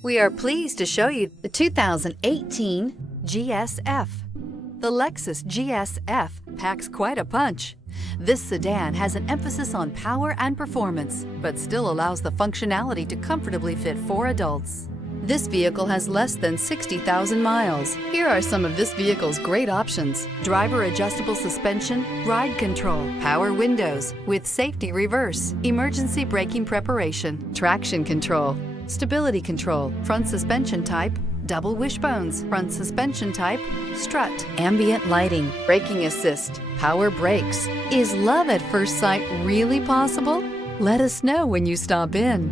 We are pleased to show you the 2018 GS F. The Lexus GS F packs quite a punch. This sedan has an emphasis on power and performance, but still allows the functionality to comfortably fit 4 adults. This vehicle has less than 60,000 miles. Here are some of this vehicle's great options: driver adjustable suspension, ride control, power windows with safety reverse, emergency braking preparation, traction control, stability control, front suspension type, double wishbones, front suspension type, strut, ambient lighting, braking assist, power brakes. Is love at first sight really possible? Let us know when you stop in.